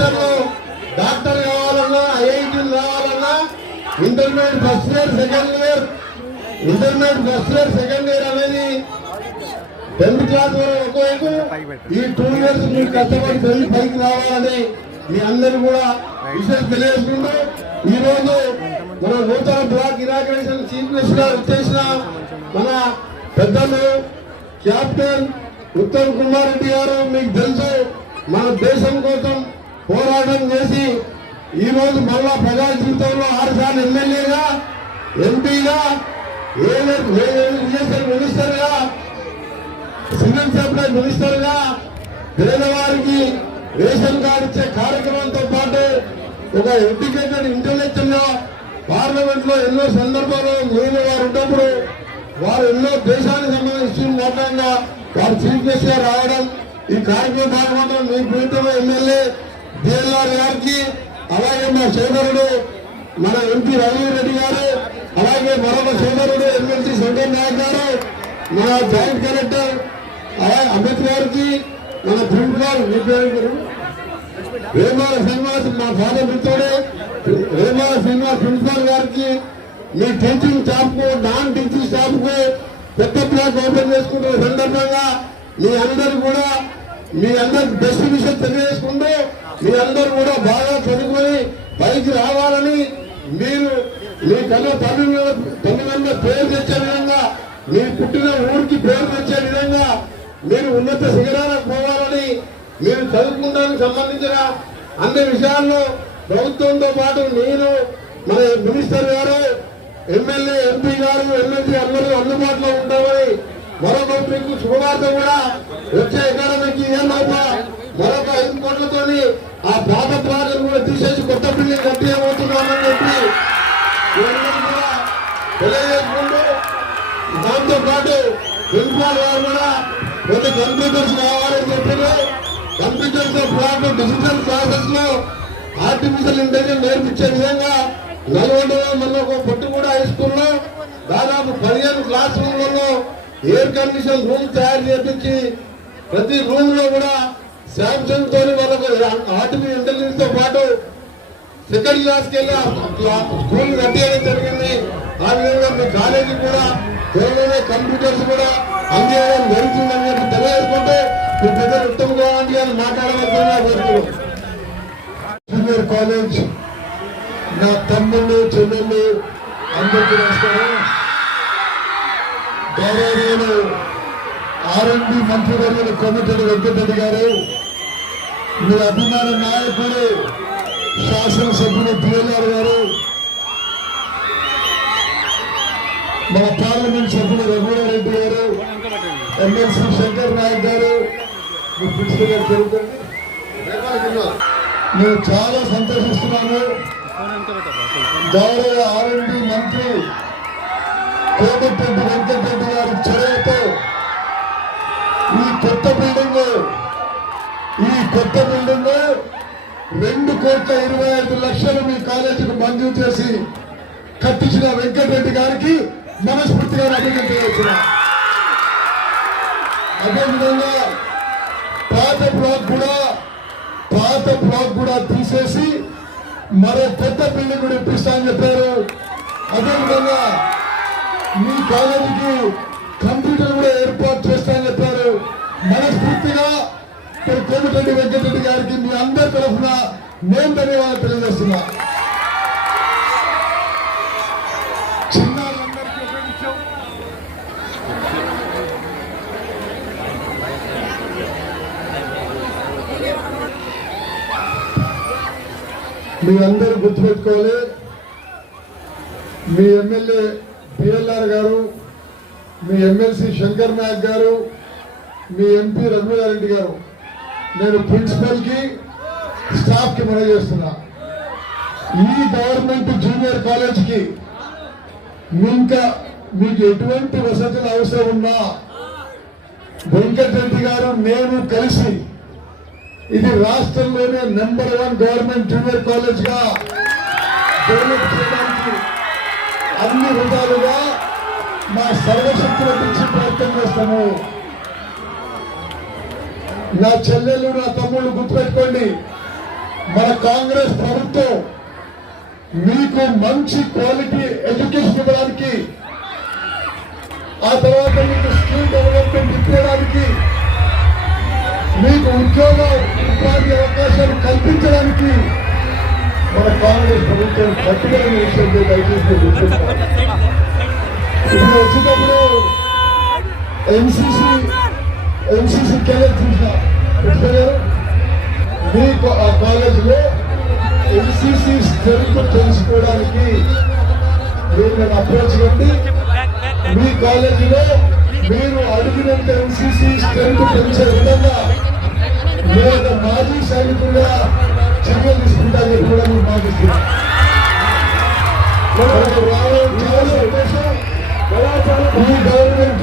డాక్టర్లు డాక్టర్ కావాలన్నా ఐఐటీ కావాలన్నా intermediate first year second year intermediate first year second year అనేది టెన్త్ క్లాస్ వరకు ఒకవైపు ఈ టూ ఇయర్స్ మీరు కష్టపడి వెళ్ళి పైకి రావాలని మీ అందరూ కూడా విషయం తెలియజేసుకుంటూ ఈ రోజు మన నూతన బ్లాక్ ఇనాగ్రేషన్ చీఫ్ మినిస్టర్ గారు వచ్చేసిన మన పెద్దలు క్యాప్టెన్ ఉత్తమ్ కుమార్ రెడ్డి గారు మీకు తెలుసు మన దేశం కోసం పోరాటం చేసి ఈరోజు మళ్ళా ప్రజా జీవితంలో ఆరు ఎమ్మెల్యేగా ఎంపీగా మినిస్టర్గా సివిల్ సప్లై మినిస్టర్గా పేదవారికి రేషన్ కార్డు ఇచ్చే కార్యక్రమంతో పాటు ఒక ఎడ్యుకేటెడ్ ఇంటెలెక్చువల్గా పార్లమెంట్లో ఎన్నో సందర్భాల్లో నేను వారు ఉన్నప్పుడు వారు ఎన్నో దేశానికి సంబంధించిన మాట్లాడినా వారు చీఫ్ గెస్ట్గా రావడం ఈ కార్యక్రమం భాగంగా మీ ప్రభుత్వం ఎమ్మెల్యే డిఎల్ఆర్ గారికి అలాగే మా సోదరుడు మన ఎంపీ రాజీవ్ రెడ్డి గారు అలాగే మరొక సోదరుడు ఎమ్మెల్సీ శంకర్ నాయక్ గారు మన జాయింట్ కలెక్టర్ అలాగే అమిత్ గారికి మన ప్రిన్సిపాల్ మీ పేరు వేమాల శ్రీనివాస్ మా ఫాదర్ మిత్రుడే వేమాల శ్రీనివాస్ ప్రిన్సిపాల్ గారికి మీ టీచింగ్ స్టాఫ్కు నాన్ టీచింగ్ స్టాఫ్కు పెద్ద బ్లాక్ ఓపెన్ చేసుకుంటున్న సందర్భంగా మీ అందరు కూడా మీ అందరు బెస్ట్ విషయం తెలియజేసుకుంటూ మీ అందరూ కూడా బాగా చదువుకొని పైకి రావాలని మీరు మీ కన్నా తల్లి తల్లిదండ్రుల పేరు తెచ్చే విధంగా మీ పుట్టిన ఊరికి పేరు తెచ్చే విధంగా మీరు ఉన్నత శిఖరాలకు పోవాలని మీరు చదువుకోవడానికి సంబంధించిన అన్ని విషయాల్లో ప్రభుత్వంతో పాటు నేను మన మినిస్టర్ గారు ఎమ్మెల్యే ఎంపీ గారు ఎమ్మెల్సీ అందరూ అందుబాటులో ఉంటామని మరొక మీకు శుభవార్త కూడా వచ్చే అకాడమిక్ ఇయర్ లోపల మరొక ఐదు కోట్లతోని ఆ పాత ప్రాజెక్టు కూడా తీసేసి కొత్త బిల్డింగ్ కట్టేయబోతున్నామని చెప్పి తెలియజేసుకుంటూ దాంతో పాటు ప్రిన్సిపాల్ గారు కూడా కొన్ని కంప్యూటర్స్ కావాలని చెప్పారు. కంప్యూటర్స్తో పాటు డిజిటల్ క్లాసెస్లో ఆర్టిఫిషియల్ ఇంటెలిజెన్స్ నేర్పించే విధంగా నల్గొండలో మన ఒక పొట్టు కూడా హై స్కూల్లో దాదాపు పదిహేను క్లాస్ రూమ్లలో ఎయిర్ కండిషన్ రూమ్ తయారు చేపించి ప్రతి రూమ్లో కూడా శాంసంగ్ తోని వాళ్ళకు ఆర్టిఫిషియల్ ఇంటెలిజెన్స్తో పాటు సెకండ్ క్లాస్కి వెళ్ళి స్కూల్ కట్టేయడం జరిగింది. ఆ విధంగా మీ కాలేజీ కూడా త్వరలోనే కంప్యూటర్స్ కూడా అందించడం జరుగుతుందని చెప్పి తెలియజేసుకుంటే మీ ప్రజలు ఉత్తమ గోవాంటి అని మాట్లాడవలసిందిగా కాలేజ్ నా తమ్ముళ్ళు చెల్లెళ్ళు అందరికీ నమస్కారం. గౌరవనీయులు ఆర్ఎండి మంత్రివర్యులు కొమ్మటెడి వెంకటరెడ్డి గారు మీ అభిమాన నాయకుడు శాసనసభ్యుడు పిఎల్ఆర్ గారు మన పార్లమెంట్ సభ్యుడు రఘురారెడ్డి గారు ఎమ్మెల్సీ శంకర్ నాయక్ గారు మీ ప్రిన్సిపల్ గారు జరుగుతుంది నేను చాలా సంతోషిస్తున్నాము గౌరవ ఆర్ఎండి మంత్రి కోమటిరెడ్డి వెంకటరెడ్డి గారి చొరవతో కొత్త బిల్డింగ్. ఈ కొత్త బిల్డింగ్ రెండు కోట్ల ఇరవై ఐదు లక్షలు మీ కాలేజీకి మంజూరు చేసి కట్టించిన వెంకటరెడ్డి గారికి మనస్ఫూర్తిగా అభినందించవచ్చిన అదేవిధంగా పాత బ్లాక్ కూడా పాత బ్లాక్ కూడా తీసేసి మరో కొత్త బిల్డింగ్ కూడా ఇప్పిస్తామని చెప్పారు. అదేవిధంగా మీ కాలేజీకి కంప్యూటర్ కూడా ఏర్పాటు చేసి మనస్ఫూర్తిగా కోమటిరెడ్డి వెంకటరెడ్డి గారికి మీ అందరి తరఫున నేను ధన్యవాదాలు తెలియజేస్తున్నా. మీ అందరూ గుర్తుపెట్టుకోవాలి. మీ ఎమ్మెల్యే బిఎల్ఆర్ గారు మీ ఎమ్మెల్సీ శంకర్ నాయక్ గారు మీ ఎంపీ రఘువీరారెడ్డి గారు నేను ప్రిన్సిపల్కి స్టాఫ్కి మనవి చేస్తున్నా. ఈ గవర్నమెంట్ జూనియర్ కాలేజ్కి ఇంకా మీకు ఎటువంటి వసతులు అవసరం ఉన్నా వెంకటరెడ్డి గారు నేను కలిసి ఇది రాష్ట్రంలోనే నెంబర్ వన్ గవర్నమెంట్ జూనియర్ కాలేజ్గా డెవలప్ చేయడానికి అన్ని విధాలుగా మా సర్వశక్తులు పిలిచి ప్రయత్నం చేస్తాము నా చెల్లెలు నా తమ్ముళ్ళు గుర్తుపెట్టుకోండి. కాంగ్రెస్ ప్రభుత్వం మీకు మంచి క్వాలిటీ ఎడ్యుకేషన్ ఇవ్వడానికి ఆ తర్వాత మీకు స్కిల్ డెవలప్మెంట్ ఇప్పించడానికి మీకు ఉద్యోగ ఉపాధి అవకాశాలు కల్పించడానికి మన కాంగ్రెస్ ప్రభుత్వం కట్టుబడిన విషయం దయచేసి మీరు ఇప్పుడు ఎన్సీసీ ఎన్సీసీ కెరీర్ చూసినా. ఎట్లయ్యారు మీ ఆ కాలేజీలో ఎన్సీసీ స్ట్రెంత్ తెలుసుకోవడానికి మీరు నన్ను అప్రోచ్ కండి మీ కాలేజీలో మీరు అడిగినంత ఎన్సీసీ స్ట్రెంత్ పెంచే విధంగా నేను మాజీ సైనికులుగా చర్యలు తీసుకుంటానని కూడా మీరు భావిస్తున్నాను సంతోషం. ఈ గవర్నమెంట్